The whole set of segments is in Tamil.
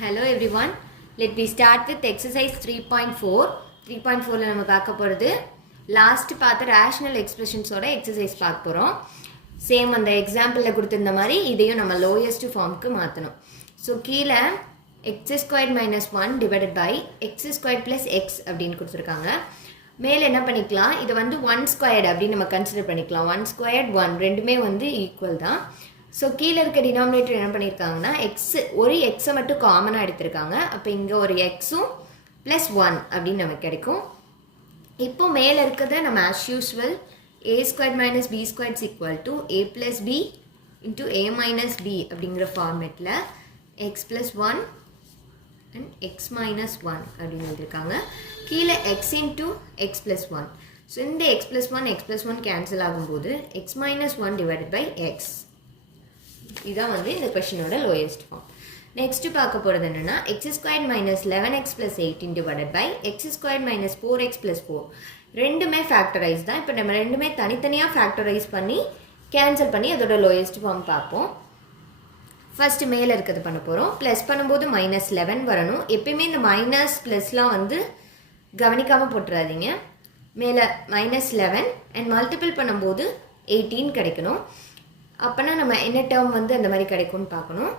Hello everyone, let me start with exercise 3.4. 3.4 நம்ம பார்க்க போகிறது லாஸ்ட் பார்த்த ரேஷனல் எக்ஸ்பிரஷன்ஸோட எக்ஸசைஸ் பார்க்க போகிறோம். சேம் அந்த எக்ஸாம்பிளில் கொடுத்துருந்த மாதிரி இதையும் நம்ம லோயஸ்ட் ஃபார்முக்கு மாற்றணும். ஸோ கீழே x² - 1 divided by x² + x அப்படின்னு கொடுத்துருக்காங்க. மேலே என்ன பண்ணிக்கலாம், இது வந்து 1² அப்படின்னு நம்ம கன்சிடர் பண்ணிக்கலாம். 1² 1 ரெண்டுமே வந்து ஈக்குவல் தான். ஸோ கீழே இருக்க டினாமினேட்டர் என்ன பண்ணியிருக்காங்கன்னா ஒரு எக்ஸை மட்டும் காமனாக எடுத்திருக்காங்க. அப்போ இங்கே ஒரு எக்ஸும் +1 அப்படின்னு நமக்கு கிடைக்கும். இப்போ மேலே இருக்கிறத நம்ம as usual a² - b² = a + b × a - b அப்படிங்கிற ஃபார்மேட்டில் x + 1 and x - 1 அப்படின்னு எழுதியிருக்காங்க. கீழே x × x + 1. ஸோ இந்த x + 1 x + 1 கேன்சல் ஆகும்போது x - 1 டிவைடட் பை x. இதான் வந்து இந்த கொஷினோட லோயஸ்ட் ஃபார்ம். நெக்ஸ்ட் பார்க்க போகிறது என்னென்னா x² - 11x + 18 divided by x² - 4x + 4. ரெண்டுமே ஃபேக்டரைஸ் தான். இப்போ நம்ம ரெண்டுமே தனித்தனியாக ஃபேக்டரைஸ் பண்ணி கேன்சல் பண்ணி அதோட லோயஸ்ட் ஃபார்ம் பார்ப்போம். ஃபர்ஸ்ட் மேலே இருக்கிறது பண்ண போகிறோம். ப்ளஸ் பண்ணும்போது -11 வரணும். எப்பயுமே இந்த மைனஸ் ப்ளஸ்லாம் வந்து கவனிக்காமல் போட்டுறாதீங்க. மேலே -11 அண்ட் மல்டிபிள் பண்ணும்போது 18 கிடைக்கணும். அப்போனா நம்ம என்ன டேர்ம் வந்து அந்த மாதிரி கிடைக்கும்னு பார்க்கணும்.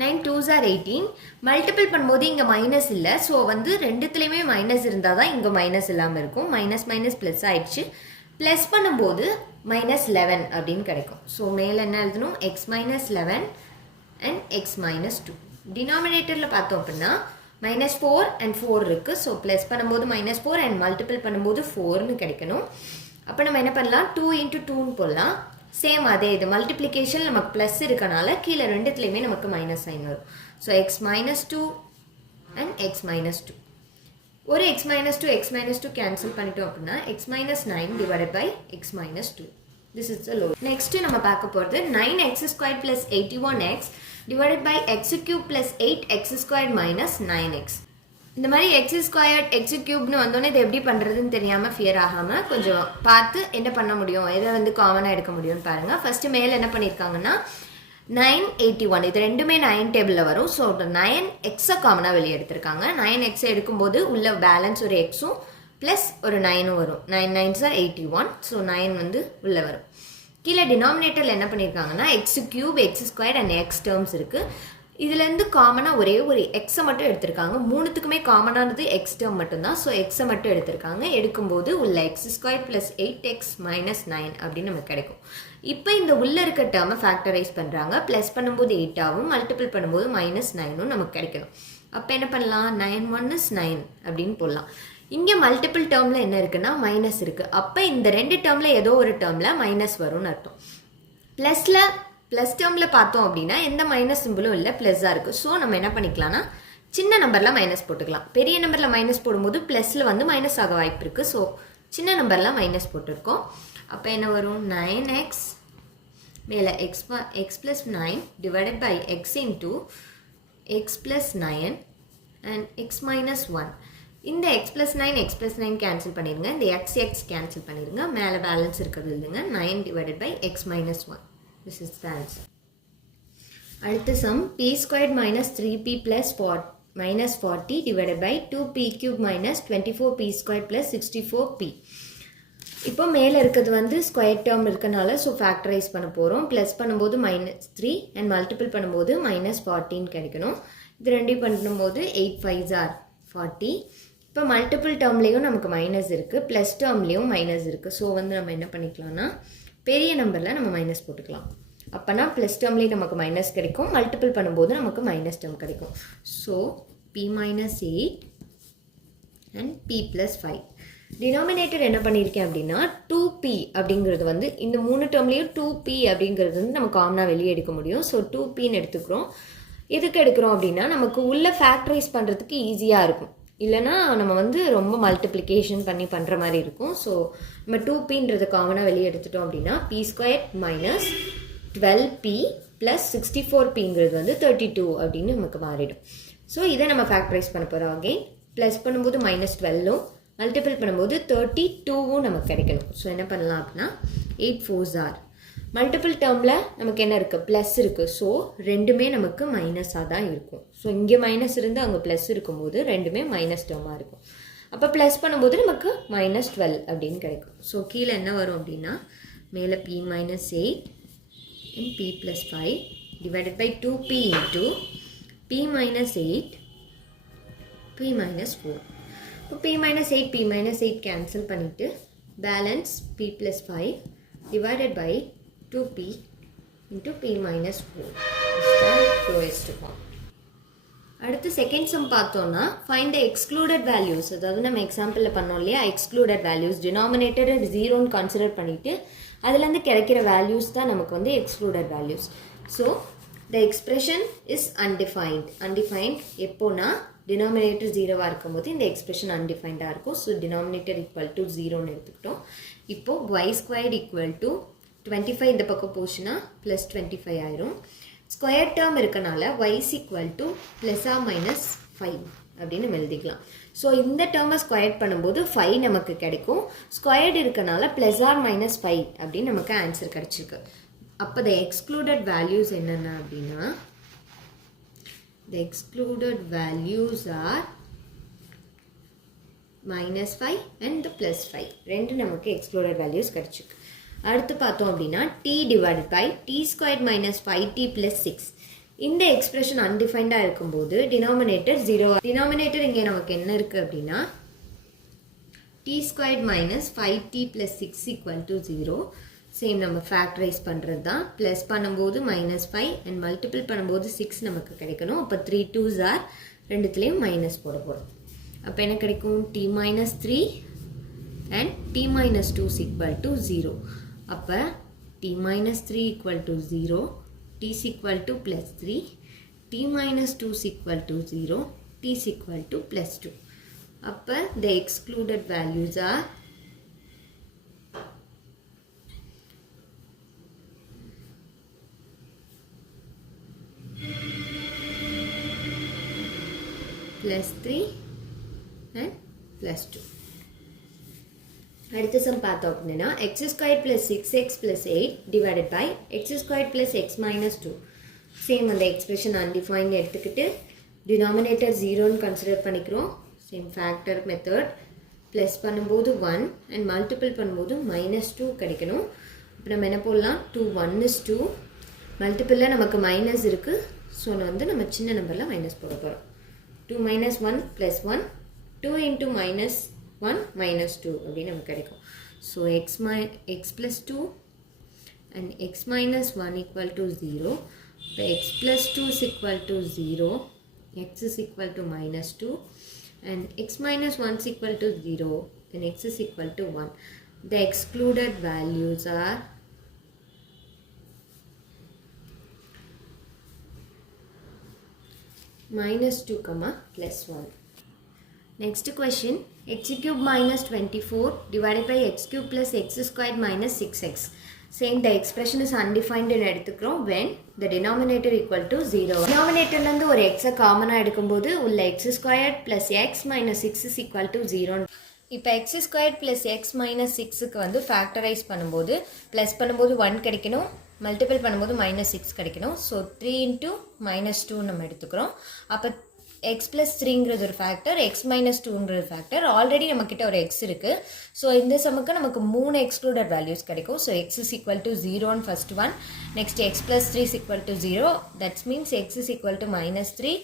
9 2s are 18. மல்டிபிள் பண்ணும்போது இங்கே மைனஸ் இல்லை. ஸோ வந்து ரெண்டுத்துலேயுமே மைனஸ் இருந்தால் தான் இங்கே மைனஸ் இல்லாமல் இருக்கும். மைனஸ் மைனஸ் ப்ளஸ் ஆயிடுச்சு. ப்ளஸ் பண்ணும்போது -11 அப்படின்னு கிடைக்கும். ஸோ மேலே என்ன எழுதணும், x - 11 அண்ட் x - 2. டினாமினேட்டரில் பார்த்தோம் அப்படின்னா -4 அண்ட் 4 இருக்குது. ஸோ ப்ளஸ் பண்ணும்போது -4 அண்ட் மல்டிபிள் பண்ணும்போது 4ன்னு கிடைக்கணும். அப்போ நம்ம என்ன பண்ணலாம், 2 × 2ன்னு போடலாம். சேம் அதே இது மல்டிப்ளிகேஷன் நமக்கு ப்ளஸ் இருக்கனால கீழே ரெண்டுத்துலேயுமே நமக்கு மைனஸ் சைன் வரும். So x - 2 and x - 2. ஒரு x - 2 x - 2 கேன்சல் பண்ணிட்டோம் அப்படின்னா x - 9 divided by x - 2. This is the low. Next நம்ம பார்க்க போகிறது 9x² + 81x divided by x³ + 8x² - 9x. இந்த மாதிரி x²x³ வந்தோடனே இது எப்படி பண்ணுறதுன்னு தெரியாமல் ஃபியர் ஆகாமல் கொஞ்சம் பார்த்து என்ன பண்ண முடியும், எதை வந்து காமனாக எடுக்க முடியும்னு பாருங்கள். ஃபஸ்ட்டு மேலே என்ன பண்ணியிருக்காங்கன்னா 981 இது ரெண்டுமே 9 டேபிளில் வரும். ஸோ 9x காமனாக வெளியே எடுத்திருக்காங்க. 9x எடுக்கும்போது உள்ள பேலன்ஸ் ஒரு எக்ஸும் ப்ளஸ் ஒரு 9ம் வரும். 9 9s are 81. ஸோ 9 வந்து உள்ளே வரும். கீழே டினாமினேட்டரில் என்ன பண்ணியிருக்காங்கன்னா x³ x² and x terms இருக்குது. இதுலேருந்து காமனாக ஒரே ஒரு எக்ஸை மட்டும் எடுத்திருக்காங்க. மூணுத்துக்குமே காமனானது எக்ஸ் டேர்ம் மட்டும்தான். ஸோ எக்ஸை மட்டும் எடுத்திருக்காங்க. எடுக்கும்போது உள்ள x² + 8x - 9 அப்படின்னு நமக்கு கிடைக்கும். இப்போ இந்த உள்ளே இருக்க டேர்மை ஃபேக்டரைஸ் பண்ணுறாங்க. ப்ளஸ் பண்ணும்போது 8ஆகவும் மல்டிபிள் பண்ணும்போது -9ம் நமக்கு கிடைக்கணும். அப்போ என்ன பண்ணலாம், 9 1 is 9 அப்படின்னு போடலாம். இங்கே மல்டிபிள் டேர்மில் என்ன இருக்குன்னா மைனஸ் இருக்குது. அப்போ இந்த ரெண்டு டேர்மில் ஏதோ ஒரு டேர்மில் மைனஸ் வரும்னு அர்த்தம். ப்ளஸ் டேர்மில் பார்த்தோம் அப்படின்னா எந்த மைனஸ் சிம்பிளும் இல்லை, ப்ளஸ்ஸாக இருக்குது. ஸோ நம்ம என்ன பண்ணிக்கலாம்னா சின்ன நம்பரில் மைனஸ் போட்டுக்கலாம். பெரிய நம்பரில் மைனஸ் போடும்போது ப்ளஸில் வந்து மைனஸ் ஆக வாய்ப்பு இருக்குது. ஸோ சின்ன நம்பரில் மைனஸ் போட்டிருக்கோம். அப்போ என்ன வரும், 9x மேலே x + 9 divided by x × x + 9 and x - 1. இந்த x + 9 x + 9 கேன்சல் பண்ணிடுங்க. இந்த x கேன்சல் பண்ணிடுங்க. மேலே பேலன்ஸ் இருக்கிறது இல்லைங்க. 9 divided by x - 1. This is the answer. அடுத்த sum p² - 3p + -40 divided by 2p³ - 24p² + 64p. இப்போ மேலே இருக்கிறது வந்து ஸ்கொயர் டேர்ம் இருக்கனால ஸோ ஃபேக்டரைஸ் பண்ண போகிறோம். ப்ளஸ் பண்ணும்போது -3 அண்ட் மல்டிபிள் பண்ணும்போது -14 கிடைக்கணும். இது ரெண்டையும் பண்ணும்போது 8 5s are 40. இப்போ மல்டிபிள் டேர்ம்லேயும் நமக்கு மைனஸ் இருக்குது, ப்ளஸ் டேர்ம்லேயும் மைனஸ் இருக்குது. ஸோ வந்து நம்ம என்ன பண்ணிக்கலாம்னா பெரிய நம்பரில் நம்ம மைனஸ் போட்டுக்கலாம். அப்போனா ப்ளஸ் டேர்ம்லேயும் நமக்கு மைனஸ் கிடைக்கும், மல்டிபிள் பண்ணும்போது நமக்கு மைனஸ் டேர்ம் கிடைக்கும். So p - 8 and p + 5. Denominator என்ன பண்ணியிருக்கேன் அப்படின்னா 2p அப்படிங்கிறது வந்து இந்த மூணு டேர்ம்லேயும் 2p அப்படிங்கிறது வந்து நம்ம காமனாக வெளியே எடுக்க முடியும். ஸோ 2pன்னு எடுத்துக்கிறோம். எதுக்கு எடுக்கிறோம் அப்படின்னா நமக்கு உள்ள ஃபேக்டரைஸ் பண்ணுறதுக்கு ஈஸியாக இருக்கும். இல்லைனா நம்ம வந்து ரொம்ப மல்டிப்ளிகேஷன் பண்ணி பண்ணுற மாதிரி இருக்கும். ஸோ நம்ம 2pன்றது காமனாக வெளியே எடுத்துட்டோம் அப்படின்னா p² - 12p + 64pங்கிறது வந்து 32 அப்படின்னு நமக்கு மாறிடும். ஸோ இதை நம்ம ஃபேக்டரைஸ் பண்ண போகிறோம். அகெயின் ப்ளஸ் பண்ணும்போது -12ம் மல்டிபிள் பண்ணும்போது 32வும் நமக்கு கிடைக்கணும். ஸோ என்ன பண்ணலாம் அப்படின்னா 8 4s are மல்டிபிள் டேர்மில் நமக்கு என்ன இருக்குது, ப்ளஸ் இருக்குது. ஸோ ரெண்டுமே நமக்கு மைனஸாக தான் இருக்கும். ஸோ இங்கே மைனஸ் இருந்து அங்கே ப்ளஸ் இருக்கும்போது ரெண்டுமே மைனஸ் டேர்மாக இருக்கும். அப்போ ப்ளஸ் பண்ணும்போது நமக்கு -12 அப்படின்னு கிடைக்கும். ஸோ கீழே என்ன வரும் அப்படின்னா மேலே p - 8 and p + 5 divided by 2p into p - 8 p - 4. இப்போ p - 8 p - 8 கேன்சல் பண்ணிவிட்டு balance p + 5 divided by 2p into p - 4 is the lowest form. அடுத்து செகண்ட் சம் பார்த்தோம்னா ஃபைண்ட் த எக்ஸ்க்ளூடட் வேல்யூஸ். அதாவது நம்ம எக்ஸாம்பிளில் பண்ணோம் இல்லையா, எக்ஸ்க்ளூடட் வேல்யூஸ் டினாமினேட்டர் 0ன்னு கன்சிடர் பண்ணிவிட்டு அதுலேருந்து கிடைக்கிற வேல்யூஸ் தான் நமக்கு வந்து excluded values. So the expression is undefined. Undefined எப்போனா டினாமினேட்டர் 0வாக இருக்கும்போது இந்த எக்ஸ்பிரஷன் அன்டிஃபைண்டாக இருக்கும். ஸோ டினாமினேட்டர் = 0ன்னு எடுத்துக்கிட்டோம். இப்போது y² = 25 இந்த பக்கம் போச்சுன்னா +25 ஆயிரும். ஸ்கொயர் டேர்ம் இருக்கனால y = ±5 அப்படின்னு எழுதிக்கலாம். ஸோ இந்த டேர்மை ஸ்கொயர் பண்ணும்போது 5 நமக்கு கிடைக்கும். ஸ்கொயர்டு இருக்கனால +or-5 அப்படின்னு நமக்கு ஆன்சர் கிடைச்சிருக்கு. அப்போ த எக்ஸ்க்ளூடட் வேல்யூஸ் என்னென்ன அப்படின்னா த எக்ஸ்க்ளூடட் வேல்யூஸ் ஆர் -5 and +5 ரெண்டு நமக்கு எக்ஸ்க்ளூடட் வேல்யூஸ் கிடைச்சிருக்கு. அடுத்து பார்த்தோம் அப்படின்னா t divided by t² - 5t + 6. இந்த எக்ஸ்பிரஷன் அன்டிஃபைண்டாக இருக்கும்போது டினாமினேட்டர் 0. டினாமினேட்டர் இங்கே நமக்கு என்ன இருக்குது அப்படின்னா t² - 5t + 6 = 0. சேம் நம்ம ஃபேக்டரைஸ் பண்ணுறது தான். ப்ளஸ் பண்ணும்போது -5 அண்ட் மல்டிபிள் பண்ணும்போது 6 நமக்கு கிடைக்கணும். அப்போ 3 2s are ரெண்டுத்துலேயும் மைனஸ் போட போகிறோம். அப்போ என்ன கிடைக்கும், t - 3 and t - 2 = 0. அப்போ t - 3 = 0, t +3, t - 2 = 0, t +2. அப்போ the excluded values are +3 and +2. அடுத்த சம் பார்த்தோம் அப்படின்னா x² + 6x + 8 divided by x² + x - 2. Same அந்த எக்ஸ்பிரஷன் அன்டிஃபைன்ட் எடுத்துக்கிட்டு டினாமினேட்டர் 0ன்னு கன்சிடர் பண்ணிக்கிறோம். Same factor method. ப்ளஸ் பண்ணும்போது 1 அண்ட் மல்டிபிள் பண்ணும்போது -2 கிடைக்கணும். இப்போ நம்ம என்ன போடலாம், 2 1 is 2. மல்டிப்பிளில் நமக்கு மைனஸ் இருக்குது. ஸோ வந்து நம்ம சின்ன நம்பரில் மைனஸ் போட போகிறோம். 2 - 1 + 1, 2 × -1 -2 அப்படின்னு நமக்கு கிடைக்கும். So x + 2 and x - 1 = 0. இப்போ x + 2 = 0, x = -2 and x - 1 = 0 and x = 1. The excluded values are -2, +1. Next question, x³ - 24 divided by x³ + x² - 6x. Same, the expression is undefined in எடுத்துக்கிறோம் when the denominator = 0. denominatorலேருந்து ஒரு x காமனாக எடுக்கும்போது உள்ள x² + x - 6 = 0. இப்போ x² + x - 6க்கு வந்து ஃபேக்டரைஸ் பண்ணும்போது ப்ளஸ் பண்ணும்போது 1 கிடைக்கணும், மல்டிபிள் பண்ணும்போது -6 கிடைக்கணும். ஸோ 3 × -2 நம்ம எடுத்துக்கிறோம். அப்போ x + 3ங்கிறது ஒரு ஃபேக்டர், x - 2ங்கிறது ஃபேக்டர். ஆல்ரெடி நம்மக்கிட்ட ஒரு x இருக்குது. ஸோ இந்த சமுக்கு நமக்கு 3 எக்ஸ்க்ளூடட் வேல்யூஸ் கிடைக்கும். So x = 0 first one, next x + 3 = 0, that's means x = -3,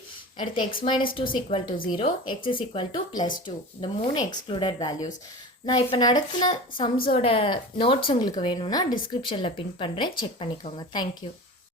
அடுத்து x - 2 = 0, x = +2. இந்த 3 எக்ஸ்க்ளூடட் வேல்யூஸ். நான் இப்போ நடத்தின சம்ஸோட நோட்ஸ் உங்களுக்கு வேணும்னா டிஸ்கிரிப்ஷனில் பின் பண்ணுறேன், செக் பண்ணிக்கோங்க. தேங்க்யூ.